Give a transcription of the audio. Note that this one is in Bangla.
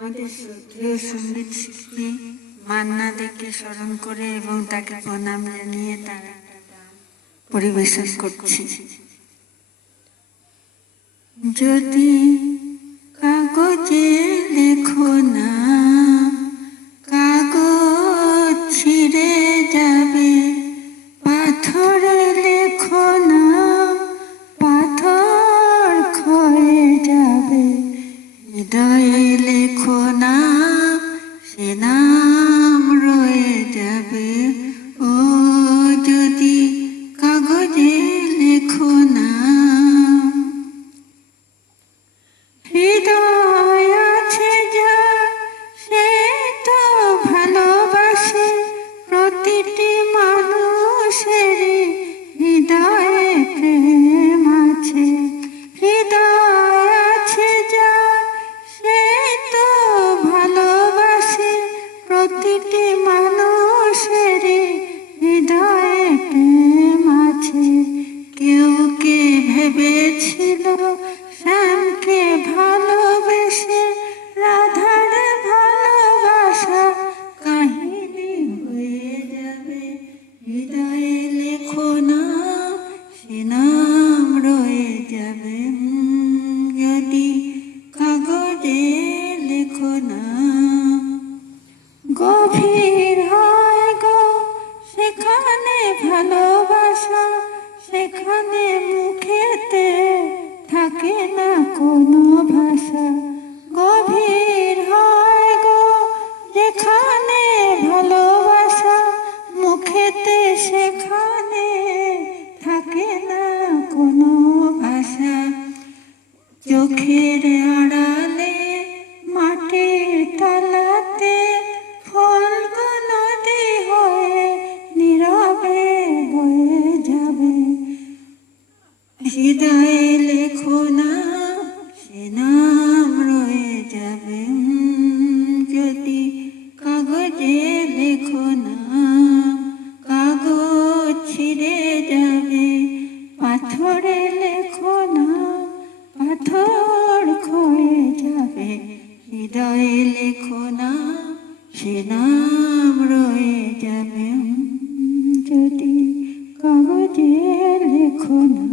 আমাদের শ্রদ্ধেয় সঙ্গীত শিল্পী মান্না দেকে স্মরণ করে এবং তাকে প্রণাম জানিয়ে তার একটা গান পরিবেশন করছি। যদি কাগজে লেখো না, কাগজ ছিঁড়ে যাবে, পাথরে লেখো না, পাথর ক্ষয়ে যাবে, হৃদয়ে লেখো না, সে নাম রয়ে যাবে। ও যদি কাগজে লেখো না, হৃদয় আছে যা সে তো ভালোবাসে, প্রতিটি মানুষের হৃদয়ে প্রেম আছে। হৃদয় আছে যা সে তো ভালোবাসে, প্রতিটি মানুষের হৃদয়ে প্রেম আছে। কেউ কে ভেবেছিল শ্যামকে ভালোবেসে রাধার ভালোবাসা কাহিনী হয়ে যাবে। হৃদয়ে লেখো না, সে নাম রয়ে যাবে। যদি কাগজে লেখো না, গভীর হয় গো সেখানে ভালোবাসা, সেখানে মুখেতে থাকে না কোনো ভাষা। গভীর হয় গো যেখানে ভালোবাসা, মুখেতে সেখানে থাকে না কোনো ভাষা। চোখের আড়ালে মাটির তলাতে ফলগু নদী হয়ে নীরবে বয়ে যাবে। হৃদয়ে লেখো না, সে নাম রয়ে যাবে। যদি কাগজে লেখো না, কাগজ ছিঁড়ে যাবে, পাথরে লেখো না, পাথর ক্ষয়ে যাবে। হৃদয়ে লেখো না, সে নাম রয়ে যাবে। যদি কাগজে লেখো না।